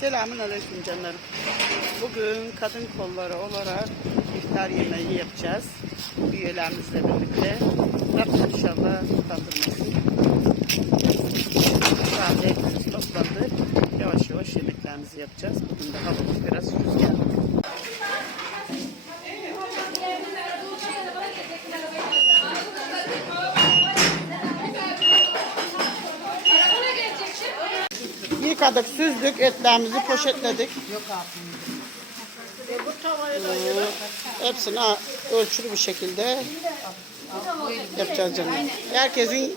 Selamun aleyküm canlarım. Bugün kadın kolları olarak iftar yemeği yapacağız. Üyelerimizle birlikte. Rabbim inşallah utandırmasın. Anda hepimiz toplandık. Yavaş yavaş yemeklerimizi yapacağız. Bugün de havamız biraz rüzgarlı. Yıkadık, süzdük, etlerimizi poşetledik. Ee, hepsini ölçülü bir şekilde yapacağız canım. Herkesin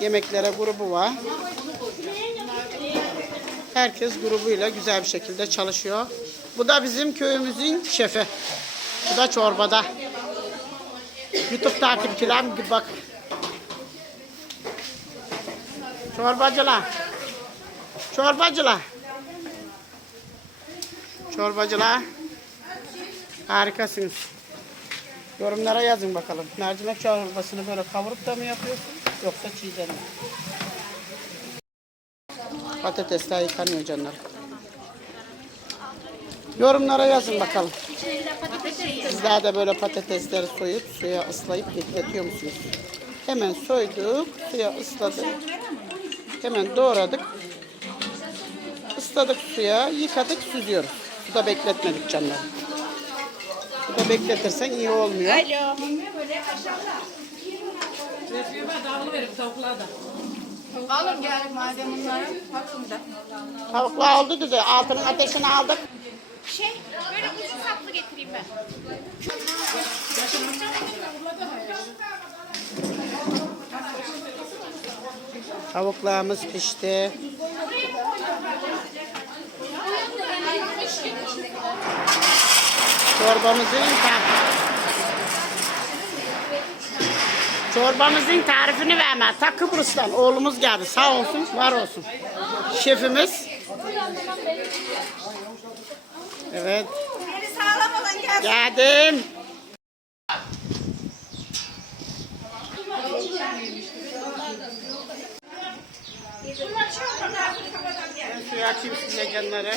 yemeklere grubu var. Herkes grubuyla güzel bir şekilde çalışıyor. Bu da bizim köyümüzün şefi. Bu da çorbada. YouTube takipçilerim bak. Çorbacılar. Çorbacılar. Çorbacılar. Harikasınız. Yorumlara yazın bakalım. Mercimek çorbasını böyle kavurup da mı yapıyorsun? Yoksa çiğden mi? Patatesler yıkanıyor canlar. Yorumlara yazın bakalım. Sizler de böyle patatesleri soyup suya ıslayıp bekletiyor musunuz? Hemen soyduk, suya ısladık. Hemen doğradık. Isladık suya, yıkadık, süzüyoruz. Suda bekletmedik canlar. Suda bekletirsen iyi olmuyor. Alo. Alın gel madem bunların hakkında. Tavuklar oldu dedi. Altının ateşini aldık. Şey böyle uzun saplı getireyim ben. Tavuklarımız pişti. Çorbamızın tarifi. Çorbamızın tarifini verme. Ta Kıbrıs'tan oğlumuz geldi. Sağ olsun, var olsun. Şefimiz. Evet. Geldim. Ben suyu açayım size canları.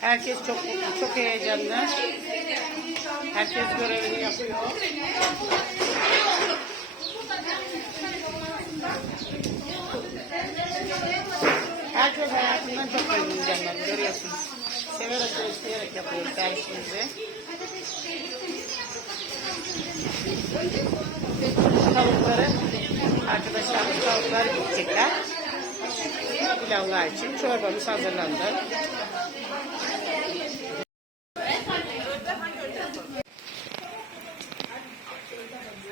Herkes çok çok heyecanlı. Herkes görevini yapıyor. Herkes hayatından çok memnun canlarım, görüyorsunuz. Severek ve isteyerek yapıyoruz dersimizi. Tavukları, arkadaşlarımız tavukları gidecekler. Pilavlar için çorbamız hazırlandı.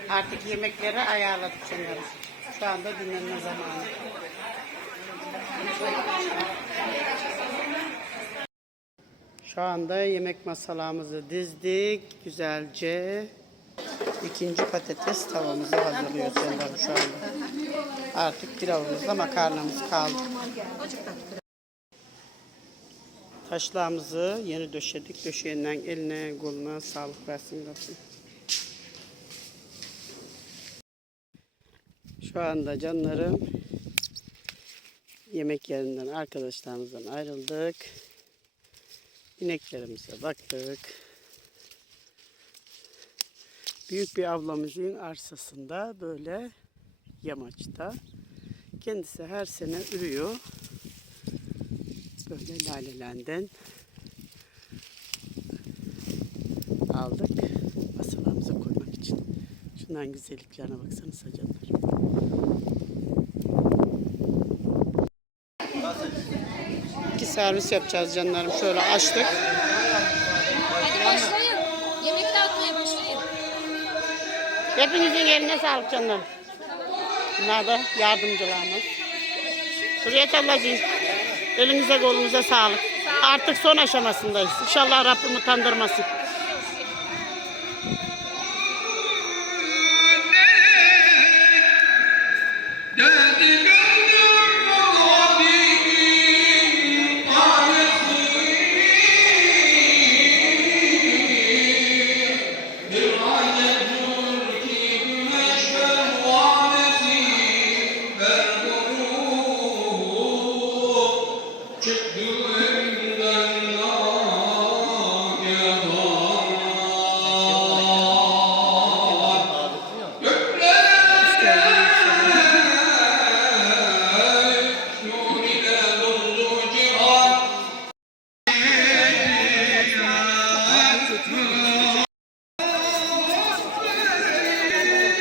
Artık yemekleri ayarladık sanırım. Şu anda dinlenme zamanı. Şu anda yemek masalamızı dizdik. Güzelce ikinci patates tavamızı hazırlıyoruz şu anda. Artık pilavımızla makarnamız kaldı. Taşlarımızı yeni döşedik. Döşeyenden eline koluna sağlık versin Rabbim. Şu anda canlarım yemek yerinden arkadaşlarımızdan ayrıldık. İneklerimize baktık. Büyük bir ablamızın arsasında böyle yamaçta. Kendisi her sene ürüyor. Böyle lalelenden aldık masalarımıza koymak için. Şundan güzelliklerine baksanıza canlar. İki servis yapacağız canlarım. Şöyle açtık. Hadi başlayın. Yemek dağıtmaya başlayın. Hepinizin eline sağlık canlarım. Bunlar da yardımcılarımız. Hürriyet ablacığım. Elinize kolunuza sağlık. Artık son aşamasındayız. İnşallah Rabbim utandırmasın.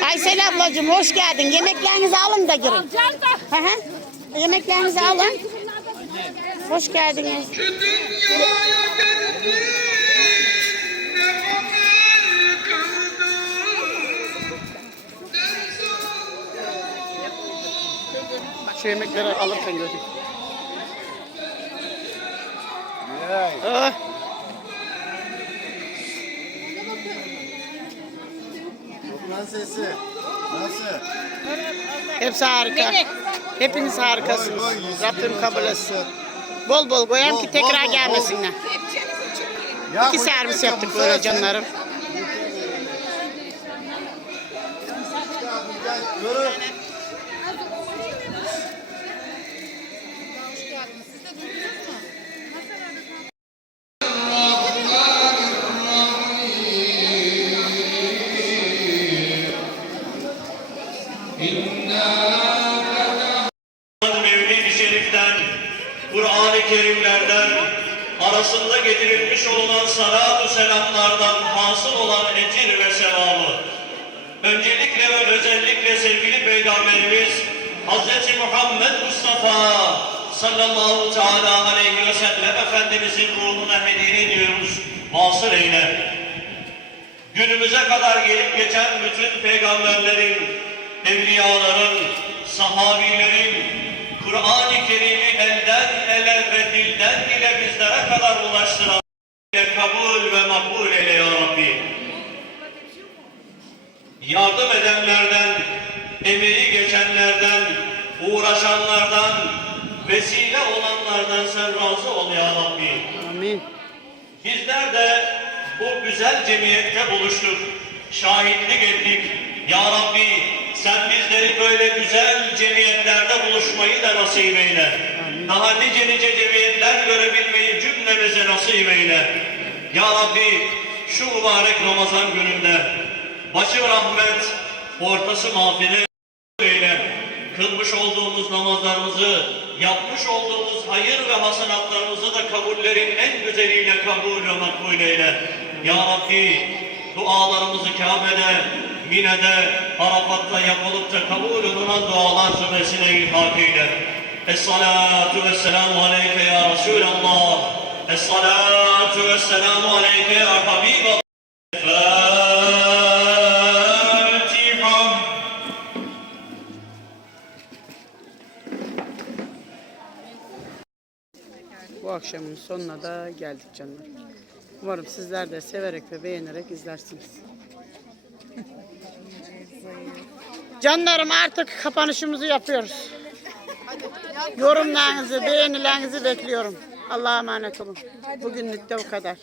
Aysel ablacığım hoş geldin. Yemeklerinizi alın da girin. Alacağız. Hı hı. Yemeklerinizi alın. Hoş geldiniz. Şu yemekleri alırken göreyim. Ah. Lan sesi. Nasıl? Hepsi harika. Hepiniz harikasınız. Rabbim kabul etsin. Bol bol koyayım ki tekrar gelmesinler. Ya İki servis yaptık böyle canlarım. Gel, Kur'an-ı Kerimlerden, arasında getirilmiş olunan salatu selamlardan hasıl olan ecir ve sevabı. Öncelikle ve özellikle sevgili Peygamberimiz Hz. Muhammed Mustafa sallallahu teala aleyhi ve sellem Efendimizin ruhuna hediye ediyoruz. Vasıl eyle. Günümüze kadar gelip geçen bütün peygamberlerin, evliyaların, sahabilerin, Kur'an-ı Kerim'i ve dilden dile bizlere kadar ulaştıran ve kabul ve makbul eyle ya Rabbi. Yardım edenlerden, emeği geçenlerden, uğraşanlardan, vesile olanlardan sen razı ol ya Rabbi. Amin. Bizler de bu güzel cemiyette buluştuk. Şahitlik ettik. Ya Rabbi sen bizleri böyle güzel cemiyetlerde buluşmayı da nasip eyle. Daha nice nice cemiyetler görebilmeyi cümlemize nasip eyle. Ya Rabbi şu mübarek Ramazan gününde başı rahmet, ortası mağfiret eyle. Kılmış olduğumuz namazlarımızı, yapmış olduğumuz hayır ve hasenatlarımızı da kabullerin en güzeliyle kabul ve makbul eyle. Ya Rabbi dualarımızı Kabe'de, Mine'de, Arafat'ta yapılıp da kabul olunan dualar zümresine ilhak eyle. Es-salatu vesselamu aleyke ya Resulallah. Es-salatu vesselamu aleyke ya Habiballah. Bu akşamın sonuna da geldik canlar. Umarım sizler de severek ve beğenerek izlersiniz. Canlarım artık kapanışımızı yapıyoruz. Yorumlarınızı, beğenilerinizi bekliyorum. Allah'a emanet olun. Bugünlük de bu kadar.